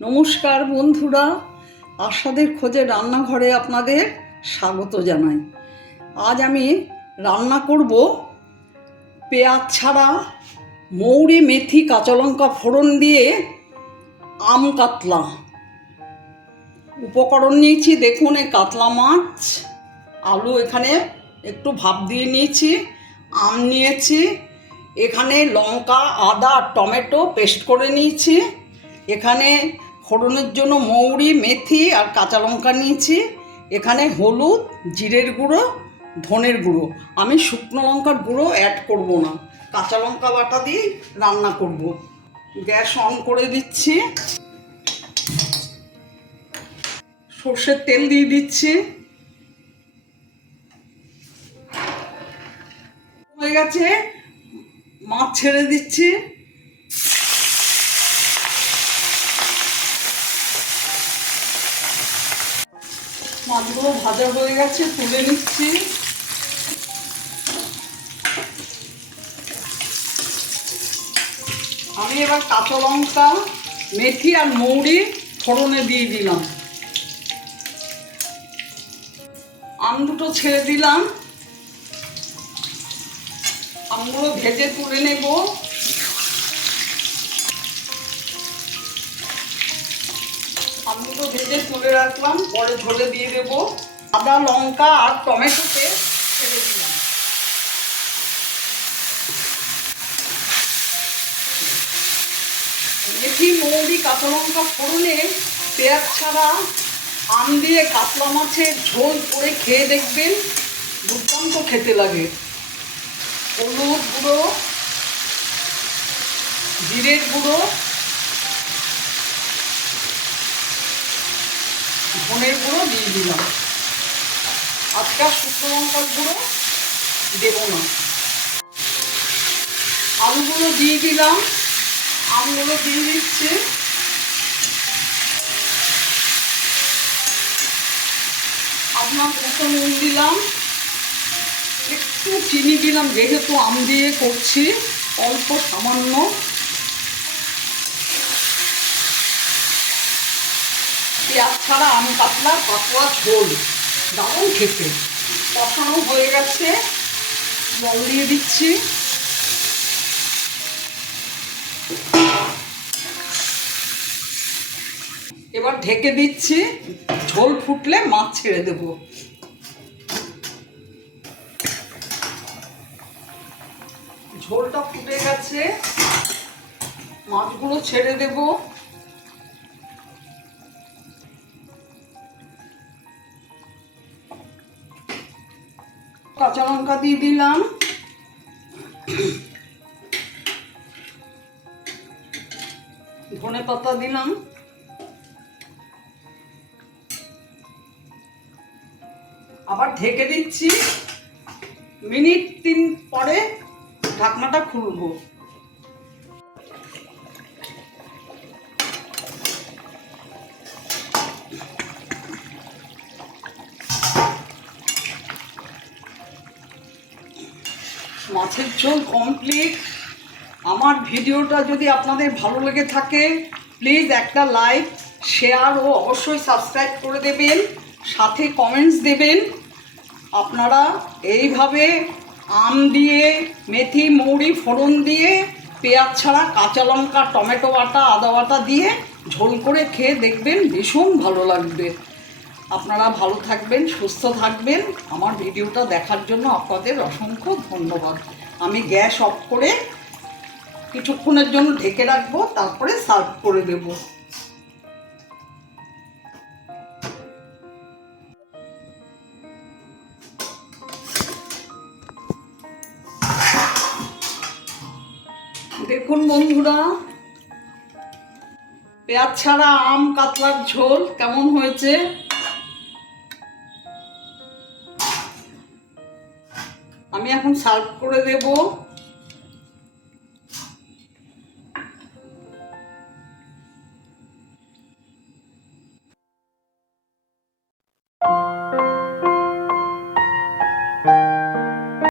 নমস্কার বন্ধুরা, আশাদের খোঁজে রান্নাঘরে আপনাদের স্বাগত জানাই। আজ আমি রান্না করব পেঁয়াজ ছাড়া মৌরি, মেথি, কাঁচা লঙ্কা ফোড়ন দিয়ে আম কাতলা। উপকরণ নিয়েছি দেখুন, এই কাতলা মাছ, আলু এখানে একটু ভাপ দিয়ে নিয়েছি, আম নিয়েছি, এখানে লঙ্কা, আদা, টমেটো পেস্ট করে নিয়েছি, এখানে ফোড়নের জন্য মৌরি, মেথি আর কাঁচা লঙ্কা নিয়েছি, এখানে হলুদ, জিরের গুঁড়ো, ধনের গুঁড়ো। আমি শুকনো লঙ্কার গুঁড়ো অ্যাড করব না, কাঁচা লঙ্কা বাটা দিয়ে রান্না করব। গ্যাস অন করে দিচ্ছি, সর্ষের তেল দিয়ে দিচ্ছি, হয়ে গেছে, মাছ ছেড়ে দিচ্ছি। মাছগুলো ভাজা হয়ে গেছে, তুলে নিচ্ছি। আমি এবার কাঁচা লঙ্কা, মেথি আর মৌরি ফোড়নে দিয়ে দিলাম, আম দুটো ছেড়ে দিলাম, আমগুলো ভেজে তুলে নেব। আমগুলো ভেজে তুলে রাখলাম, পরে ঝোলে দিয়ে দেবো। আদা, লঙ্কা আর টমেটোতে ছেড়ে দিলাম। মেথি, মৌরি, কাঁচা লঙ্কা ফোড়নে পেঁয়াজ ছাড়া আম দিয়ে কাতলা মাছের ঝোল করে খেয়ে দেখবেন, দুর্দান্ত খেতে লাগে। হলুদ গুঁড়ো, জিরের গুঁড়ো, ধনের গুঁড়ো দিয়ে দিলাম। আজকে শুকনো লঙ্কার গুঁড়ো দেব না। আলুগুলো দিয়ে দিলাম, আমগুলো দিয়ে দিচ্ছে, আপনার মতো নুন দিলাম, একটু চিনি দিলাম, যেহেতু আম দিয়ে করছি অল্প সামান্য। পেঁয়াজ ছাড়া আম কাতলা পাতলা ঝোল, দারুণ খেতে। কষানো হয়ে গেছে, জল দিয়ে দিচ্ছি। এবার ঢেকে দিচ্ছি, ঝোল ফুটলে মাছ ছেড়ে দেব। ঝোলটা ফুটে গেছে, মাছগুলো ছেড়ে দেব। কাঁচা লঙ্কা দিয়ে দিলাম, ধনে পাতা দিলাম, আবার ঢেকে দিচ্ছি। মিনিট 3 পরে ঢাকনাটা খুলবো। মাছের ঝোল কমপ্লিট। আমার ভিডিওটা যদি আপনাদের ভালো লেগে থাকে, প্লিজ একটা লাইক, শেয়ার ও অবশ্যই সাবস্ক্রাইব করে দেবেন, সাথে কমেন্টস দেবেন। আপনারা এইভাবে আম দিয়ে, মেথি, মৌরি ফোড়ন দিয়ে, পেঁয়াজ ছাড়া কাঁচা লঙ্কা, টমেটো বাটা, আদা বাটা দিয়ে ঝোল করে খেয়ে দেখবেন, ভীষণ ভালো লাগবে। আপনারা ভালো থাকবেন, সুস্থ থাকবেন। আমার ভিডিওটা দেখার জন্য আপনাদের অসংখ্য ধন্যবাদ। আমি গ্যাস অফ করে কিছুক্ষণের জন্য ঢেকে রাখবো, তারপরে সার্ভ করে দেব। দেখুন বন্ধুরা, পেঁয়াজ ছাড়া আম কাতলার ঝোল কেমন হয়েছে। আমি এখন সার্ভ করে দেব।